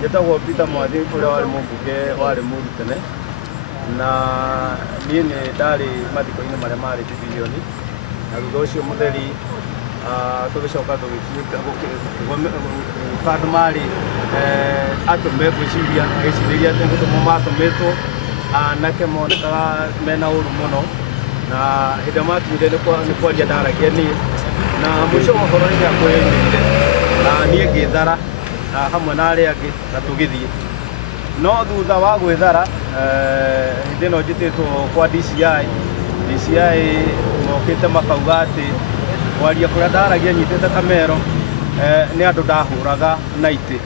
Njĩtagwo Peter Mwathi ũrĩa warĩ mũmbunge wa Limuru tene, na niĩ nĩ ndarĩ mathiko-inĩ marĩa marĩ Bibilioni, na thutha ũcio Mũtheri tũgĩcoka tũgĩtuĩka andũ marĩ atũme gwĩciria atĩ gũtũmwo matũmĩtwo anake monekaga mena ũru mũno, na hĩndĩ makinyire nĩ kwaria ndaragia niĩ, na mũico wa ũhoro rĩrĩa kwĩyumĩrire na niĩ ngĩthara hamwe na arĩa angĩ na tũgĩthiĩ. No thutha wa gwĩthara hĩndĩ ĩno njĩtĩtwo kwa DCI mokĩte makauga atĩ kwaria kũrĩa ndaragia nyitĩte kamero nĩ andũ ndahũraga na itĩ.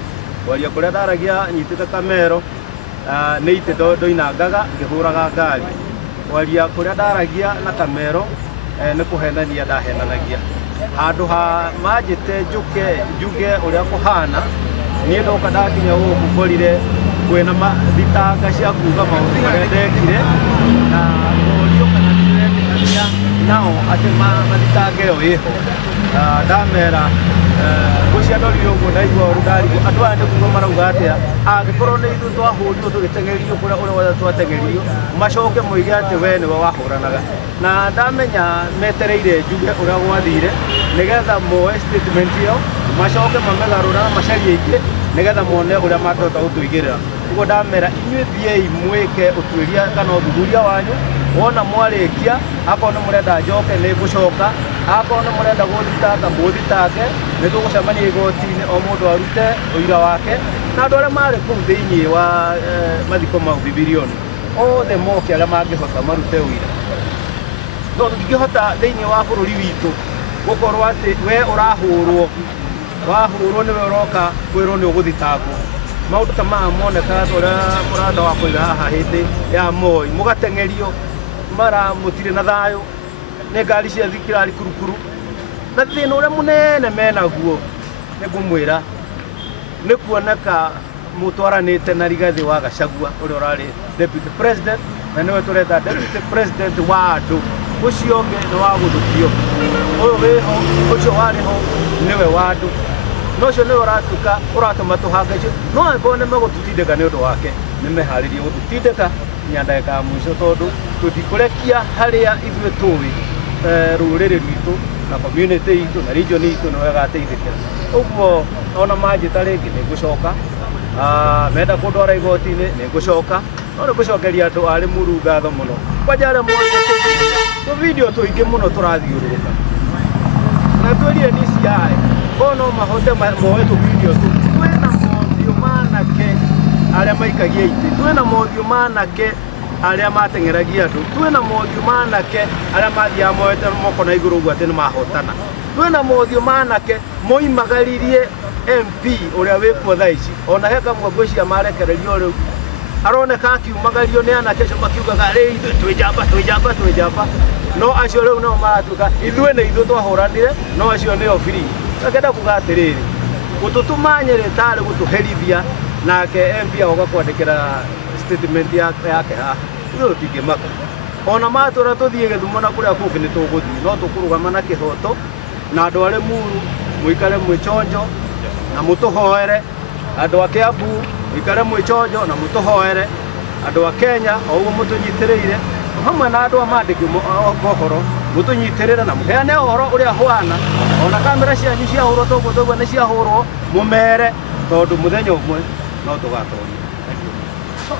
Kwaria kũrĩa ndaragia nyitĩte kamero nĩ itĩ ndoinangaga ngĩhũraga ngari. Kwaria kũrĩa ndaragia na kamero nĩ kũhenania ndahenanagia. Handũ ha manjĩte njuge ũrĩa kũhana, niĩ ndoka ndakinya gũkũ ngorire kwĩna thitanga cia kuuga maũndũ marĩa ndekire, na ngorio kana nĩndĩretĩkania nao atĩ mathitanga ĩyo ĩho. Ndamera ngũciandorire ũguo ndaigua ũru ndarigwo andũ aya nĩ kuuga marauga atĩa, angĩkorwo nĩ ithuĩ twahũrirwo tũgĩteng'erio kũrĩa wothe twateng'erio, macoke moige atĩ we nĩwe wahũranaga. Na ndamenya metereire njuge ũrĩa gwathire nĩgetha moe statement ĩyo macoke mamegarũra macarie ingĩ nĩgetha mone ũrĩa mangĩhota gũtũigĩrĩra. Ũguo ndamera inyuĩ thiĩi mwĩke ũtuĩria kana ũthuthuria wanyu, wona mwarĩkia akorwo nĩ mũrenda njoke nĩ ngũcoka, akorwo nĩ mũrenda gũthitanga mũthitange, nĩ tũgũcemania igoti-inĩ o mũndũ arute ũira wake, na andũ arĩa marĩ kũu thĩinĩ wa mathiko mau Bibilioni othe moke arĩa mangĩhota marute ũira. Tondũ tũtingĩhota thĩinĩ wa bũrũri witũ gũkorwo atĩ we ũrahũrwo, wahũrwo nĩwe ũroka kwĩrwo nĩ ũgũthitangwo. Maũndũ ta maya moneka ũrĩa mũranda wa kũiga haha hĩndĩ ya Moi, mũgateng'erio mara mũtirĩ na thayũ, nĩ ngari cia thikirari kurukuru, na thĩna ũrĩa mũnene menaguo nĩ ngũmwĩra nĩ kuoneka mũtwaranĩte na Rigathĩ wa Gachagua ũrĩa ũrarĩ deputy president, na nĩwe tũrenda deputy president wa andũ. Ũcio ũngĩ nĩ wa gũthukio, ũyũ wĩho, ũcio warĩ ho nĩwe wa andũ, na ũcio nĩwe ũratuĩka ũratũma tũhangaicio. No angĩkorwo nĩ megũtũtindĩka nĩ ũndũ wake, nĩ meharĩrie gũtũtindĩka nginya ndagĩka ya mũico, tondũ tũtikũrekia harĩa ithuĩ tũĩ rũrĩrĩ rwitũ na community itũ na region itũ nĩwe ĩgateithĩkĩra. Ũguo ona manjĩta rĩngĩ nĩ ngũcoka, menda kũndwara igoti-inĩ nĩ ngũcoka, no nĩ ngũcokeria andũ a Limuru ngatho mũno. Kwanja arĩa moete tũvideo tũingĩ mũno tũrathiũrũrũka, na twĩrire DCI korwo no mahote moe tũvideo tũu. Twĩna mothiũ manake arĩa maikagia itĩ, twĩna mothiũ manake arĩa mateng'eragia andũ, twĩna mothiũ manake arĩa mathiaga moete moko na igũrũ ũguo atĩ nĩ mahotana, twĩna mothiũ manake moimagaririe MP ũrĩa wĩkuo thaa ici. Ona he kamwe ngwĩciria marekererio rĩu aroneka akiumagario nĩ anake acio makiugaga twĩ njamba, no acio rĩu nao maratuĩka ithuĩ nĩ ithuĩ twahũranire, no acio nĩo free. Ngenda kuga atĩrĩrĩ, gũtũtũma Nyeri tarĩ gũtũherithia, nake MP agoka kwandĩkĩra statement yake haha, ithuĩ tũtingĩmaka. Ona matũra tũthiĩ Gĩthumo na kũrĩa kũngĩ nĩ tũgũthiĩ, no tũkũrũgama na kĩhoto, na andũ a Limuru mũikare mwĩ chonjo na mũtũhoere, andũ a Kiambu mũikare mwĩ chonjo na mũtũhoere, andũ a Kenya o ũguo mũtũnyitĩrĩire, hamwe na andũ a mandĩki mohoro mũtũnyitĩrĩre na mũheane ũhoro ũrĩa hwana. Ona kamera cianyu ciahũrwo toguo nĩ ciahũrwo, mũmere, tondũ mũthenya ũmwe no tũgatoria. So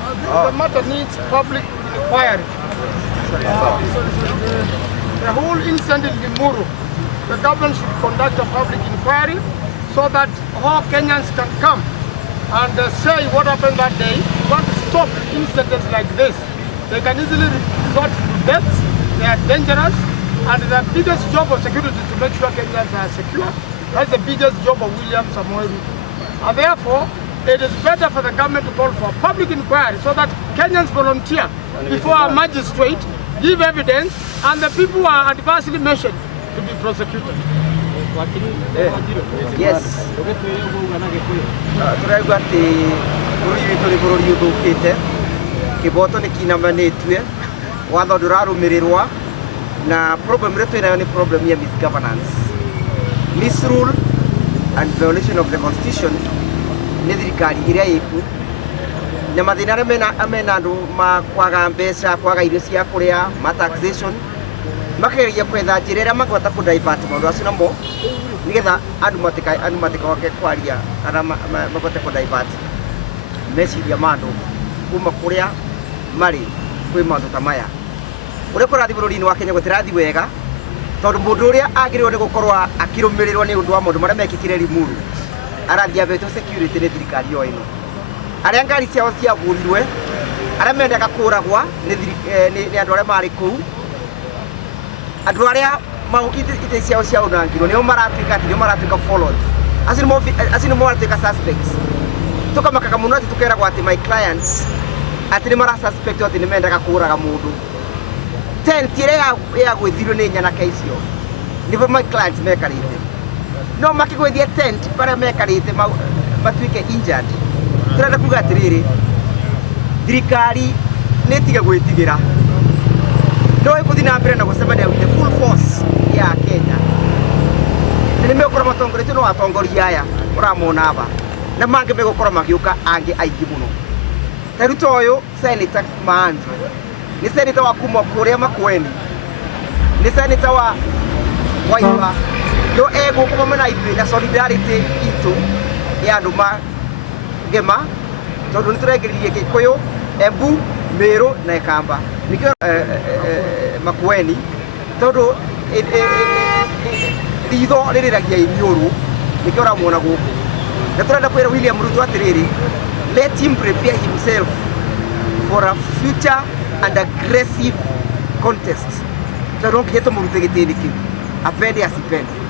the matter needs public inquiry. The whole incident in Limuru, the government should conduct a public inquiry so that all Kenyans can come and say what happened that day. We want to stop incidents like this. They can easily resort to deaths, they are dangerous, and the biggest job of security is to make sure Kenyans are secure. That's the biggest job of William Samoei Ruto. And therefore, it is better for the government to call for public inquiry so that Kenyans volunteer before a magistrate, give evidence, and the people who are adversely mentioned to be prosecuted. Yes. Tũraigua atĩ bũrũri witũ nĩ bũrũri ũthũkĩte, kĩboto nĩ kinamanĩtue, watho ndũrarũmĩrĩrwo, na problem ĩrĩa twĩnayo nĩ problem ya misgovernance. Misrule and violation of the constitution nĩ thirikari ĩrĩa ĩku na mathĩna arĩa mena andũ makwaga mbeca, kwaga irio cia kũrĩa, ma taxation, makageria kwetha njĩra ĩrĩa mangĩhota kũ divert maũndũ acio namo nĩgetha andũ matikoke kwaria kana mahote kũ divert meciria ma andũ kuma kũrĩa marĩ kwĩ maũndũ ta maya. Ũrĩa kũrathiĩ bũrũri-inĩ wa Kenya gũtĩrathiĩ wega tondũ mũndũ ũrĩa agĩrĩirwo nĩ gũkorwo akĩrũmĩrĩrwo nĩ ũndũ wa maũndũ marĩa mekĩkire Limuru arathiĩ ahetwo security nĩ thirikari yo ĩno. Arĩa ngari ciao ciabũrirwe, arĩa mendaga kũragwa nĩ andũ arĩa marĩ kũu, andũ arĩa ite ciao cia ũnangirwo nĩo maratuĩka followed, acio nĩmo maratuĩka suspects. Tũkamakaga mũno atĩ tũkeragwo atĩ my clients atĩ nĩ marasuspect atĩ nĩ mendaga kũraga mũndũ. Tent ĩrĩa ya gwĩthirwo nĩ nyanake icio nĩbo my clients mekarĩte, no makĩgwĩthia tent barĩa mekarĩte matuĩke injured. Tũrenda kuga atĩrĩrĩ, thirikari nĩ ĩtige gwĩtigĩra, no ĩgũthiĩ na mbere na gũcemania with the full force ya Kenya. Na nĩmegũkorwo matongoretio nĩ atongoria aya mũramona aba, na mangĩ megũkorwo magĩũka angĩ aingĩ mũno. Ta rĩu ta ũyũ Senator Maanzo nĩ senator wa kuma kũrĩa Makueni, nĩ senator wa Wiper, no egũkoma mena ithuĩ na solidarity itũ ya andũ magema tondũ nĩ tũrengeririe Gĩkũyũ, Embu, Meru na Ikamba nĩkĩo Makueni tondũ ritho rĩrĩragia iniũrũ nĩkĩo ũramwona gũkũ. Na tũrenda kwĩra William Ruto atĩrĩrĩ, let him prepare himself for a future and aggressive contest. Tondũ nginya tũmũrute gĩtĩĩri kĩu apende asipende.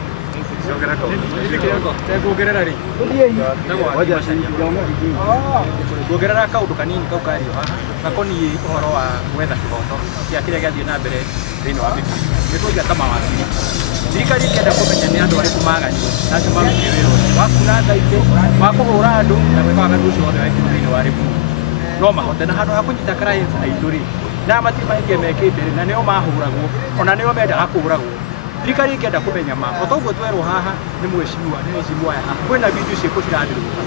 Kuongerera kaundu kanini kau kario haha gakoniĩ ũhoro wa gwetha kĩhoto kĩa kĩrĩa gĩathiĩ na mbere thĩinĩ wa mĩkana. Nĩtũiga ta mawakiri, thirikari ĩkĩenda kũmenya nĩ andũ arĩkũ maganio na acio marutire wĩra ũcio wa kuuna thaitĩ, wa kũhũra andũ na gwĩka waganu ũcio wothe wekirwo thĩinĩ wa Limuru. No mahote na handũ ha kũnyita clients aitũ-rĩ, na matirĩ mahĩtia mekĩte na nĩo mahũragwo, ona nĩo mendaga kũũragwo. Thirikari ĩkĩenda kũmenya ma, o ta ũguo twerwo haha nĩ mheshimiwa aya haha, kwĩna video ciĩko cirathirũka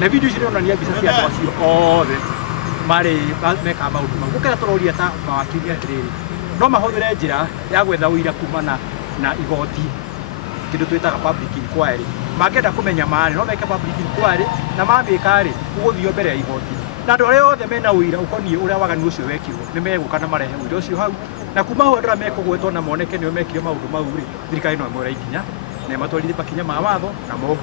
na video ici nĩronania mbica cia andũ acio othe marĩ meka maũndũ mau. Gũkĩra tũroria ta mawakiri atĩrĩrĩ, no mahũthĩre njĩra ya gwetha ũira kumana na igoti, kĩndũ twĩtaga public inquiry. Mangĩenda kũmenya marĩ no meke public inquiry, na mamĩka-rĩ ũgũthio mbere ya igoti, na andũ arĩa othe mena ũira ũkoniĩ ũrĩa waganu ũcio wekirwo nĩ megũka na marehe ũira ũcio hau, na kuma hau andũ arĩa mekũgwetwo na moneke nĩo mekire maũndũ mau-rĩ, thirikari no ĩmoere ikinya na ĩmatwarithie makinya ma watho na mohuru.